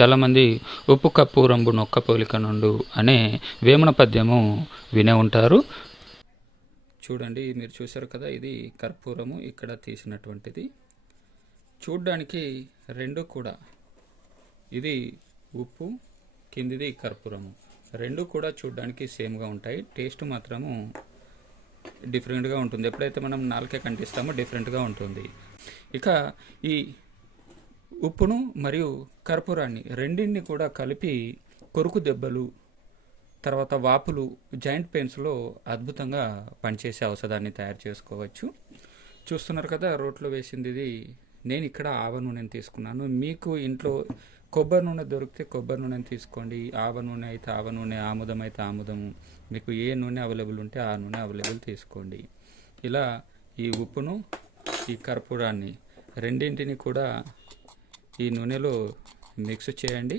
చాలామంది ఉప్పు కప్పు రంబు నొక్క పోలిక నుండు అనే వేమన పద్యము వినే ఉంటారు. చూడండి మీరు చూశారు కదా ఇది కర్పూరము ఇక్కడ తీసినటువంటిది. చూడ్డానికి రెండు కూడా. ఇది ఉప్పు కిందిది కర్పూరము. రెండు కూడా చూడ్డానికి సేమ్గా ఉంటాయి. టేస్ట్ మాత్రము డిఫరెంట్గా ఉంటుంది. ఎప్పుడైతే మనం నాలుకే కంటిస్తామో డిఫరెంట్గా ఉంటుంది. ఇక ఈ ఉప్పును మరియు కర్పూరాన్ని రెండింటిని కూడా కలిపి కొరుకు దెబ్బలు తర్వాత వాపులు జాయింట్ పెయిన్స్లో అద్భుతంగా పనిచేసే ఔషధాన్ని తయారు చేసుకోవచ్చు. చూస్తున్నారు కదా రోట్లో వేసింది ఇది నేను ఇక్కడ ఆవ నూనెని తీసుకున్నాను. మీకు ఇంట్లో కొబ్బరి నూనె దొరికితే కొబ్బరి నూనెని తీసుకోండి. ఆవ నూనె అయితే ఆవ నూనె ఆముదం అయితే ఆముదము మీకు ఏ నూనె అవైలబుల్ ఉంటే ఆ నూనె అవైలబుల్ తీసుకోండి. ఇలా ఈ ఉప్పును ఈ కర్పూరాన్ని రెండింటిని కూడా ఈ నూనెలో మిక్స్ చేయండి.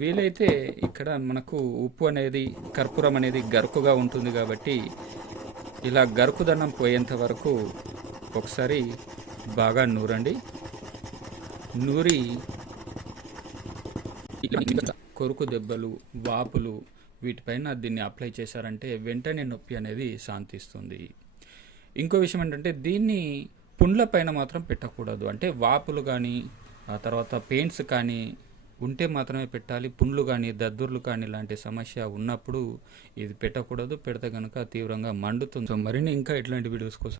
వీలైతే ఇక్కడ మనకు ఉప్పు అనేది కర్పూరం అనేది గరుకుగా ఉంటుంది కాబట్టి ఇలా గరుకుదనం పోయేంత వరకు ఒకసారి బాగా నూరండి. నూరి కొరుకు దెబ్బలు వాపులు వీటిపైన దీన్ని అప్లై చేశారంటే వెంటనే నొప్పి అనేది శాంతిస్తుంది. ఇంకో విషయం ఏంటంటే దీన్ని పుండ్ల పైన మాత్రం పెట్టకూడదు. అంటే వాపులు కానీ ఆ తర్వాత పెయింట్స్ కానీ ఉంటే మాత్రమే పెట్టాలి. పుండ్లు కానీ దద్దుర్లు కానీ ఇలాంటి సమస్య ఉన్నప్పుడు ఇది పెట్టకూడదు. పెడితే కనుక తీవ్రంగా మండుతుంది. సో మరిన్ని ఇంకా ఇట్లాంటి వీడియోస్ కోసం